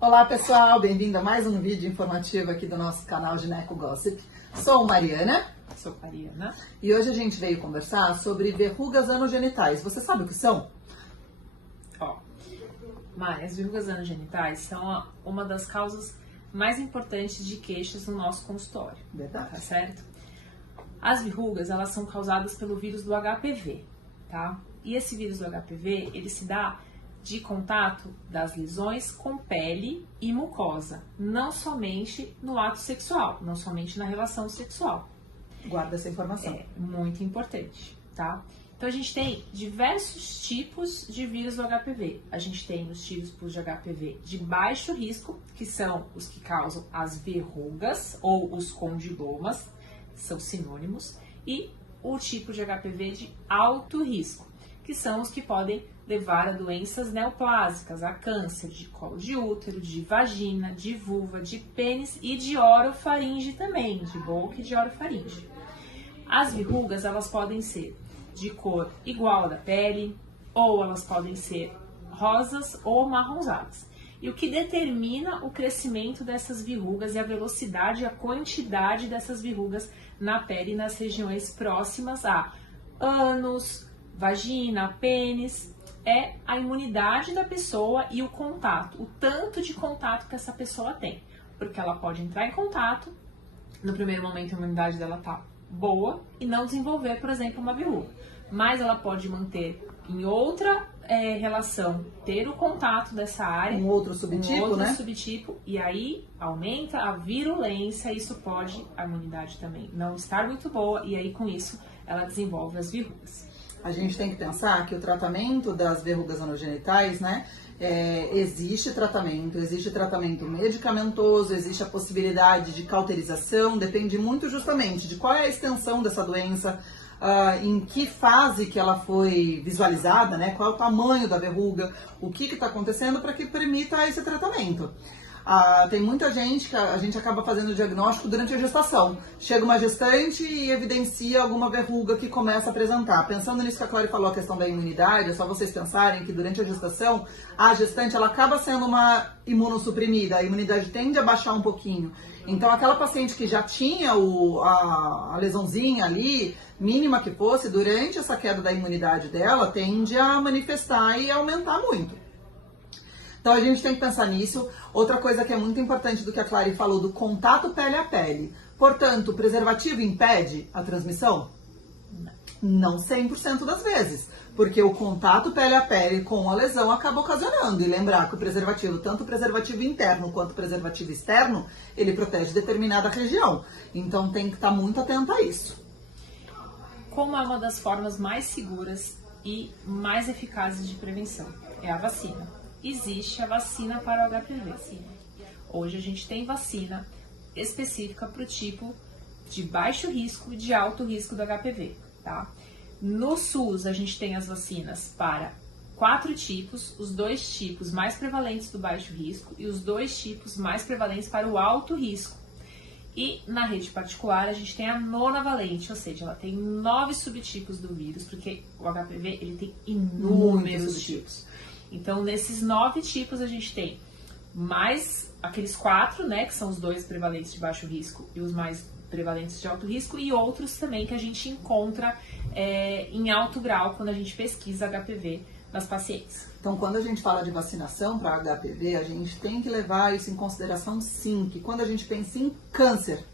Olá pessoal, bem-vindo a mais um vídeo informativo aqui do nosso canal Gineco Gossip. Sou Mariana. Sou Mariana. E hoje a gente veio conversar sobre verrugas anogenitais. Você sabe o que são? As verrugas anogenitais são uma das causas mais importantes de queixas no nosso consultório. Verdade. Tá certo? As verrugas, elas são causadas pelo vírus do HPV, tá? E esse vírus do HPV, ele se dá de contato das lesões com pele e mucosa, não somente no ato sexual, não somente na relação sexual. Guarda essa informação. É muito importante, tá? Então a gente tem diversos tipos de vírus do HPV. A gente tem os tipos de HPV de baixo risco, que são os que causam as verrugas ou os condilomas, são sinônimos, e o tipo de HPV de alto risco, que são os que podem levar a doenças neoplásicas, a câncer de colo de útero, de vagina, de vulva, de pênis e de orofaringe também, de boca e de orofaringe. As verrugas, elas podem ser de cor igual da pele, ou elas podem ser rosas ou marronzadas. E o que determina o crescimento dessas verrugas e a velocidade e a quantidade dessas verrugas na pele e nas regiões próximas a ânus, vagina, pênis, é a imunidade da pessoa e o contato, o tanto de contato que essa pessoa tem. Porque ela pode entrar em contato, no primeiro momento a imunidade dela tá boa e não desenvolver, por exemplo, uma verruga. Mas ela pode manter em outra relação, ter o contato dessa área. Um outro subtipo, né? Subtipo, e aí aumenta a virulência, isso pode, a imunidade também não estar muito boa, e aí com isso ela desenvolve as verrugas. A gente tem que pensar que o tratamento das verrugas anogenitais, né? Existe tratamento medicamentoso, existe a possibilidade de cauterização, depende muito justamente de qual é a extensão dessa doença, em que fase que ela foi visualizada, né? Qual é o tamanho da verruga, o que está acontecendo para que permita esse tratamento. Tem muita gente que a gente acaba fazendo o diagnóstico durante a gestação. Chega uma gestante e evidencia alguma verruga que começa a apresentar. Pensando nisso que a Clary falou, a questão da imunidade, é só vocês pensarem que durante a gestação, a gestante ela acaba sendo uma imunossuprimida, a imunidade tende a baixar um pouquinho. Então aquela paciente que já tinha a lesãozinha ali, mínima que fosse, durante essa queda da imunidade dela, tende a manifestar e aumentar muito. Então a gente tem que pensar nisso. Outra coisa que é muito importante do que a Clary falou, do contato pele a pele. Portanto, o preservativo impede a transmissão? Não 100% das vezes, porque o contato pele a pele com a lesão acaba ocasionando. E lembrar que o preservativo, tanto o preservativo interno quanto o preservativo externo, ele protege determinada região. Então tem que estar muito atento a isso. Como é uma das formas mais seguras e mais eficazes de prevenção? É a vacina. Existe a vacina para o HPV. Hoje a gente tem vacina específica para o tipo de baixo risco e de alto risco do HPV, tá? No SUS a gente tem as vacinas para 4 tipos, os 2 tipos mais prevalentes do baixo risco e os 2 tipos mais prevalentes para o alto risco. E na rede particular a gente tem a nonavalente, ou seja, ela tem 9 subtipos do vírus, porque o HPV ele tem inúmeros tipos. Então, nesses 9 tipos, a gente tem mais aqueles 4, né, que são os 2 prevalentes de baixo risco e os mais prevalentes de alto risco, e outros também que a gente encontra em alto grau quando a gente pesquisa HPV nas pacientes. Então, quando a gente fala de vacinação para HPV, a gente tem que levar isso em consideração, sim, que quando a gente pensa em câncer,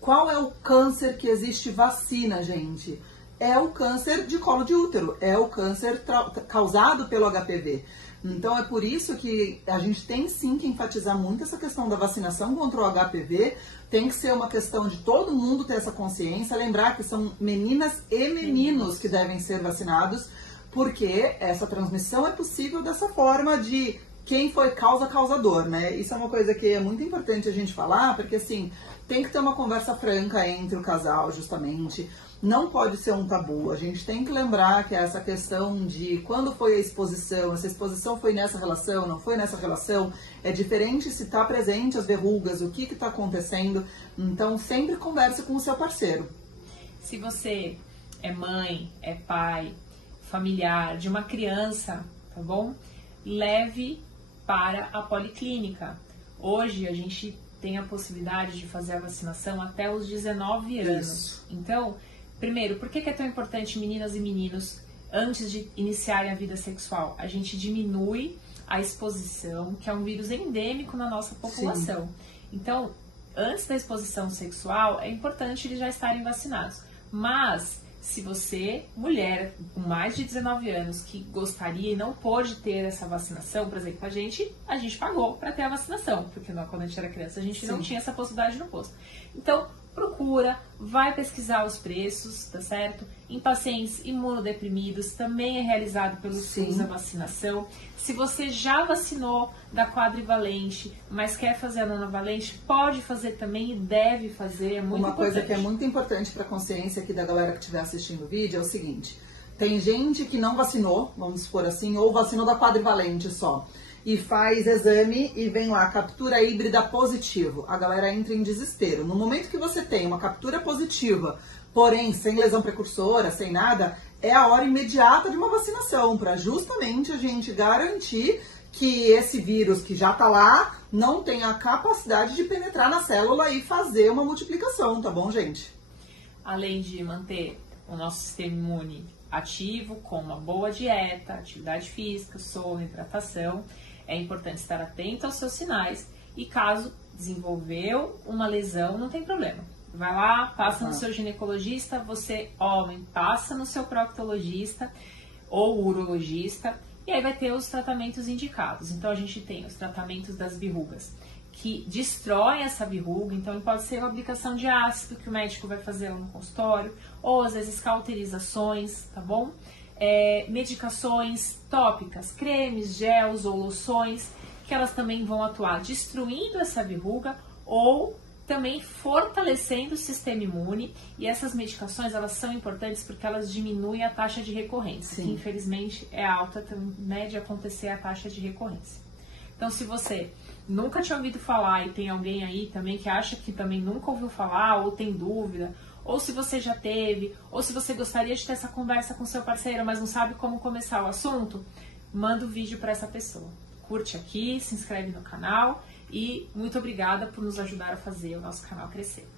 qual é o câncer que existe vacina, gente? É o câncer de colo de útero, é o câncer causado pelo HPV. Então é por isso que a gente tem sim que enfatizar muito essa questão da vacinação contra o HPV, tem que ser uma questão de todo mundo ter essa consciência, lembrar que são meninas e meninos que devem ser vacinados, porque essa transmissão é possível dessa forma de quem foi causador, né? Isso é uma coisa que é muito importante a gente falar, porque assim, tem que ter uma conversa franca entre o casal, justamente. Não pode ser um tabu. A gente tem que lembrar que essa questão de quando foi a exposição, essa exposição foi nessa relação, não foi nessa relação, é diferente se está presente as verrugas, o que está acontecendo. Então, sempre converse com o seu parceiro. Se você é mãe, é pai, familiar de uma criança, tá bom? Leve para a policlínica. Hoje a gente tem a possibilidade de fazer a vacinação até os 19 anos. Isso. Então, primeiro, por que é tão importante meninas e meninos, antes de iniciarem a vida sexual? A gente diminui a exposição, que é um vírus endêmico na nossa população. Sim. Então, antes da exposição sexual, é importante eles já estarem vacinados. Mas, se você, mulher com mais de 19 anos, que gostaria e não pôde ter essa vacinação, por exemplo, a gente pagou para ter a vacinação, porque quando a gente era criança a gente Sim. não tinha essa possibilidade no posto. Então, procura, vai pesquisar os preços, tá certo? Em pacientes imunodeprimidos também é realizado pelo SUS a vacinação. Se você já vacinou da quadrivalente, mas quer fazer a nonavalente, pode fazer também e deve fazer, é muito importante. Coisa que é muito importante para a consciência aqui da galera que estiver assistindo o vídeo é o seguinte: tem gente que não vacinou, vamos supor assim, ou vacinou da quadrivalente só, e faz exame e vem lá, captura híbrida positivo. A galera entra em desespero. No momento que você tem uma captura positiva, porém sem lesão precursora, sem nada, é a hora imediata de uma vacinação, para justamente a gente garantir que esse vírus que já tá lá não tem a capacidade de penetrar na célula e fazer uma multiplicação, tá bom, gente? Além de manter o nosso sistema imune ativo, com uma boa dieta, atividade física, sono, hidratação, é importante estar atento aos seus sinais e caso desenvolveu uma lesão, não tem problema. Vai lá, passa no seu ginecologista, você, homem, passa no seu proctologista ou urologista e aí vai ter os tratamentos indicados. Então a gente tem os tratamentos das verrugas que destroem essa verruga, então pode ser a aplicação de ácido que o médico vai fazer lá no consultório, ou às vezes cauterizações, tá bom? Medicações tópicas, cremes, gels ou loções, que elas também vão atuar destruindo essa verruga ou também fortalecendo o sistema imune. E essas medicações, elas são importantes porque elas diminuem a taxa de recorrência, que infelizmente é alta, né, de acontecer a taxa de recorrência. Então, se você nunca tinha ouvido falar e tem alguém aí também que acha que também nunca ouviu falar ou tem dúvida, ou se você já teve, ou se você gostaria de ter essa conversa com seu parceiro, mas não sabe como começar o assunto, manda o vídeo para essa pessoa. Curte aqui, se inscreve no canal e muito obrigada por nos ajudar a fazer o nosso canal crescer.